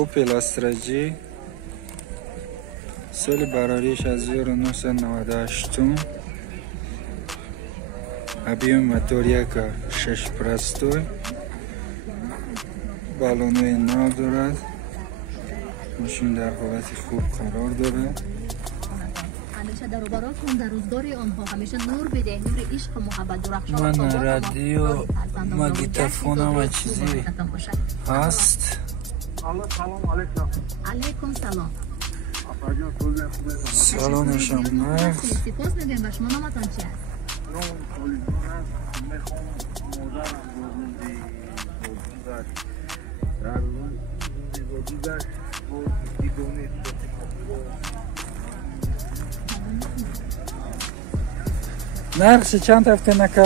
اوپل استراجی سال براریش 1998 объем мотор 1.6 простой بالونوی نو دارد ماشین در حالت خوب قرار دارد همیشه در براتون در روزگاری آنها همیشه نور بده نور عشق و محبت درخشان من رادیو ماگنیتوفون و چیزی هست سلام علیکم علیکم سلام سالانش هم نخ سپاس میگم و شما نامتان چی است؟ نام سالیزان هست میخوام مادرم بازنده در روز دیگرش با دیدونه نرخش چند هفته نکه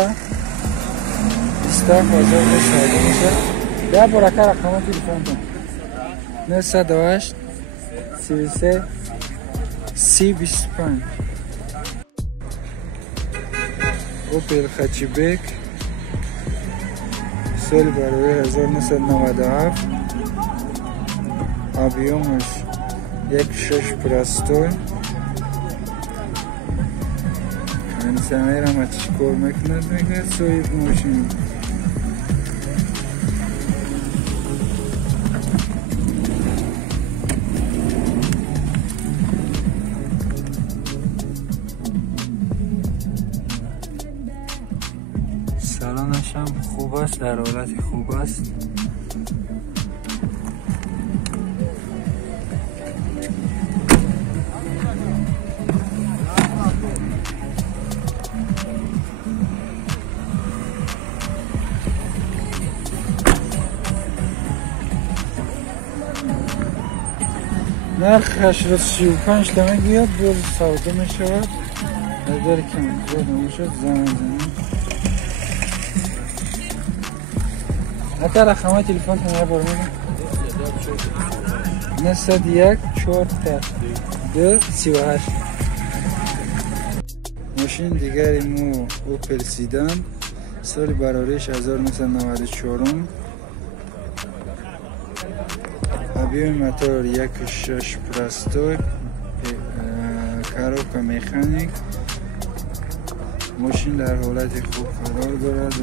27000 ساده میشه ده برکه رقم تلفن کن 908 33 3025 اوپل خچیبک سال برای 1997 объемش 1.6 простой Insanlar ama çıkıyor mekanizmaya soyup maşın. سالانش هم خوب است در حالت خوب است. نرخ 835 تومن بیاد باز سودا میشود اگر کم زیاد میشد زمان حتی رقم تلفن تنها برمیدم 901 4 2 38 ماشین دیگری مو اوپل سیدان سال براریش 1994 объем мотор 1.6 простой коробка механик ماشین در حالت خوب قرار دارد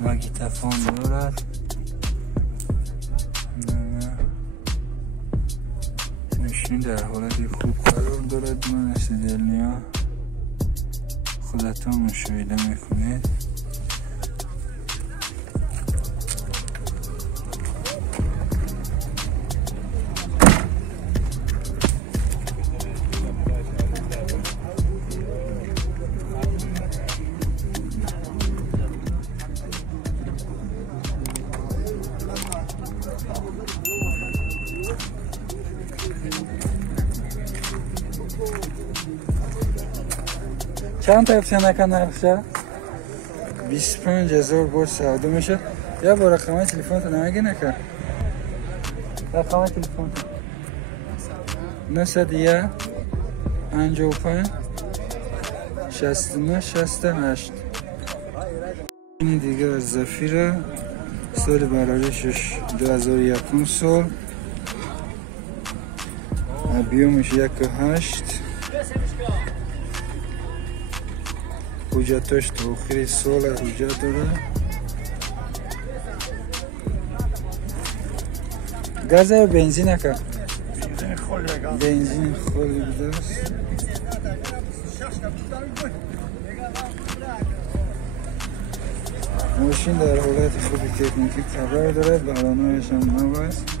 ماگنیتوفون دارد ماشین در حالت خوب قرار دارد من استدلنیا خودتون مشاهده میکنید چند تا افشانه کن نرخشه 25000 باز سودا میشه یا با رقم تلفن تو نمگی نکن رقم تلفن تو 901 55 69 68 این دیگه از زفیره سال براریشش 2001 سال объемش 1.8 حجتش تا آخر سال حجت داره گاز یا بنزین که؟ بنزین خالی بوده است ماشین در حالت خوبی تکنیکی قرار دارد بالونهایش هم نو است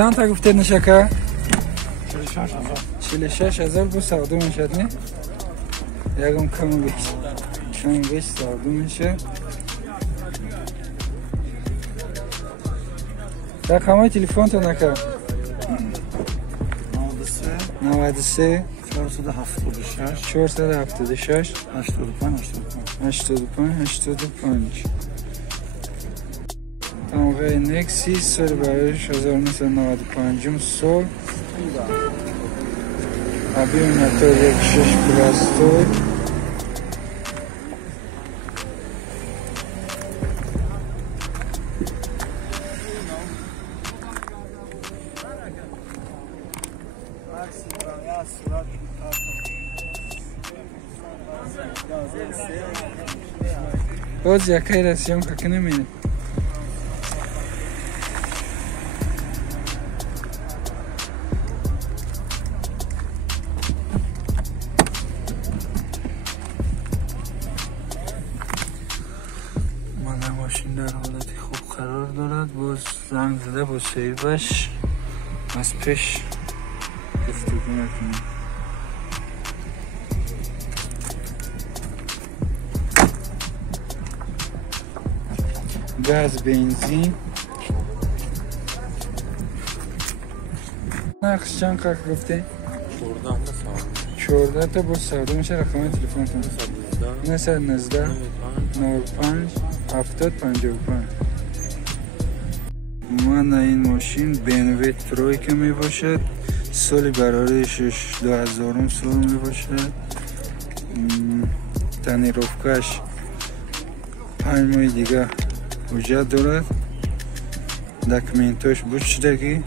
چند تا گفته نشکه؟ 46000 با سودا میشد نه؟ یکم کم بیش سودا میشه رقم تلفن تو نکن 93 93 476 476 85 85 تمغه نکسی سال برایش 1995 سال ابی موتور 1.6 پلاستوی باز یکی رسیم که نمیده ماشین در حالت خوب قرار دارد باز زنگ زده با صاحبش از پیش گفتگو نکنیم گاز بنزین نقش چند قرق گفته؟ 14 تا با سودا میشه رقم تلفن تون 919 95 70 55 من این ماشین BMW ترویکا می باشد سالی برایشش 2000 سال می باشد تنیروفکش 5 ماه دیگه وجود دارد دکمنتاش بود شدگی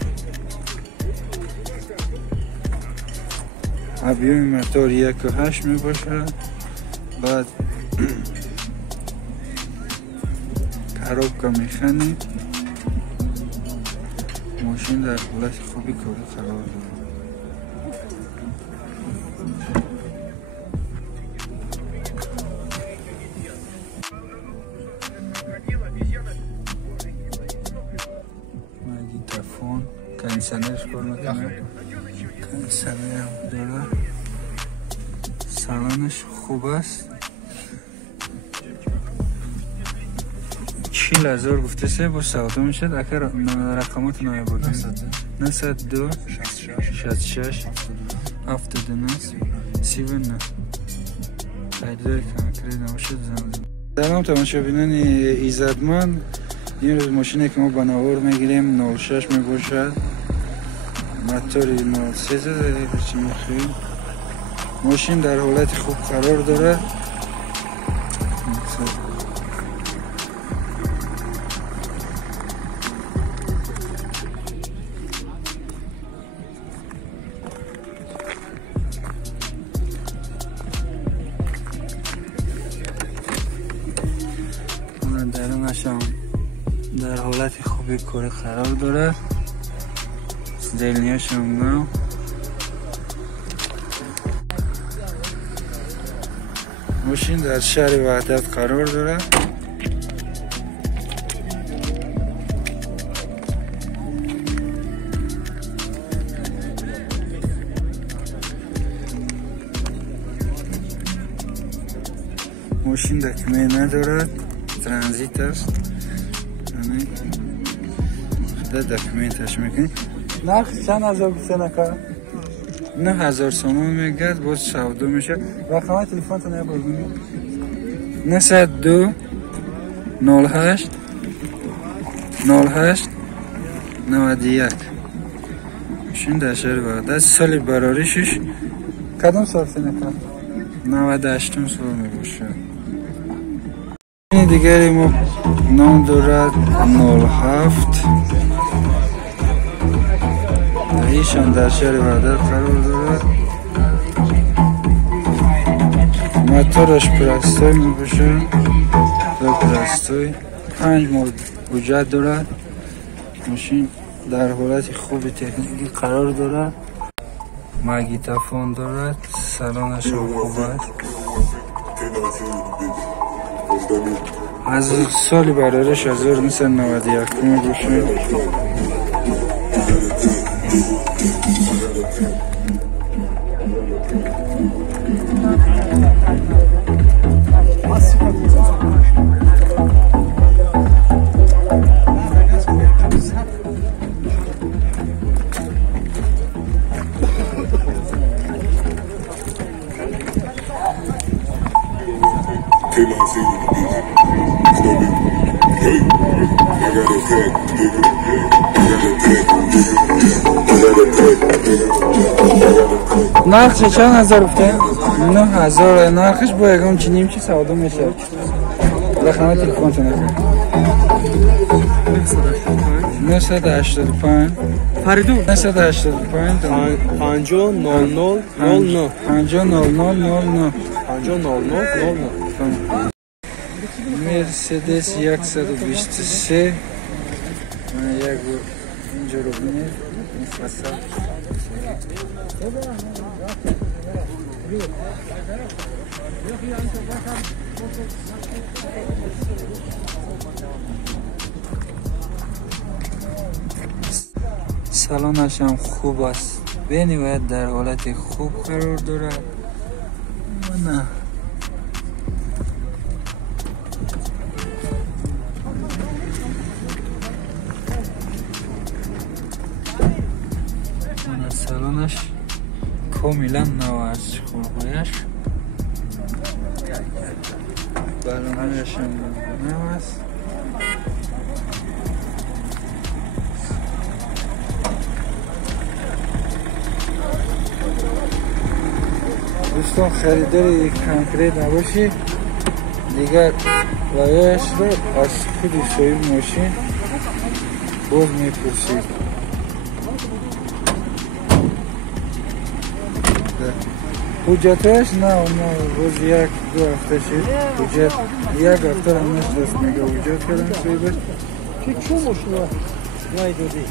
ابیوم موتور 1.8 می باشد بعد коробка میخنی ماشین در حالت خوبی کاری قرار دارد ماگنیتوفون کنسنرش کار میکنه کنسنر هم داره سالانش خوب است 40,000 گفته سه با سودا میشد اگر رقمات نایه بود 902 66 79 39 خریداری کنکری نباشد زمزم سلام تماشابینان ایزدمان این روز ماشینه که ما بناور میگیریم 06 میباشد موتور 03 زده چی میخویم ماشین در حالت خوب قرار داره درونش هم در حالت خوبی کار قرار داره زلنیاش هم نو ماشین در شهر وحدت قرار داره ماشین دکمه ندارد ترانزیت است دکمنتش میکنی نرخ چند هزار گفته نکن 9,000 سومان میگد باز سودا میشه رقم تلفن تو نبرگونی 902 08 08 91 ماشین در شهر وحدت سال براریشش کدام سال نکن 98 سال میباشه دیگری ما نام دارد 07 ایشان در شهر وحدت قرار دارد موتورش پرستوی می باشه دو پرستوی 5 ماه وجود دارد ماشین در حالت خوب تکنیکی قرار دارد ماگنیتوفون دارد سالانش خوب است از سالی برایش 1991 می باشه نرخش چند هزار گفتن؟ 9000 نرخش با یکم چینیم چی سودا میشه رقم تلفنتون هست 985 فریدون 985 50 00 09 50 00 09 50 00 09 مرسدس 123 من یک اینجا رو بینید مفصل سالانش هم خوب است بینی باید در حالت خوب قرار دارد نه سالانش کاملا نو است خورگویش بالونش هم نو است دوستان خریدار یک کنکریت نباشی دیگر لایه‌اش رو از خود صاحب ماشین باز میپرسید حجتش نه روز یک دو هفته شد حجت یک هفته هم نشست میگه حجت کردن صاحبش که چون ماشین رای دادی؟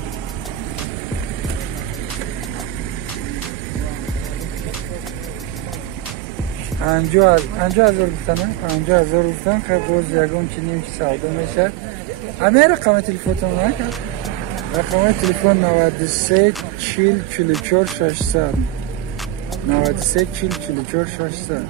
پنجاه هزار گفتن 50,000 گفتن که باز یکم چنین که سودا میشه همه رقم تلفنتون نکرد رقم تلفن 93 40 44 600 93 40 44 600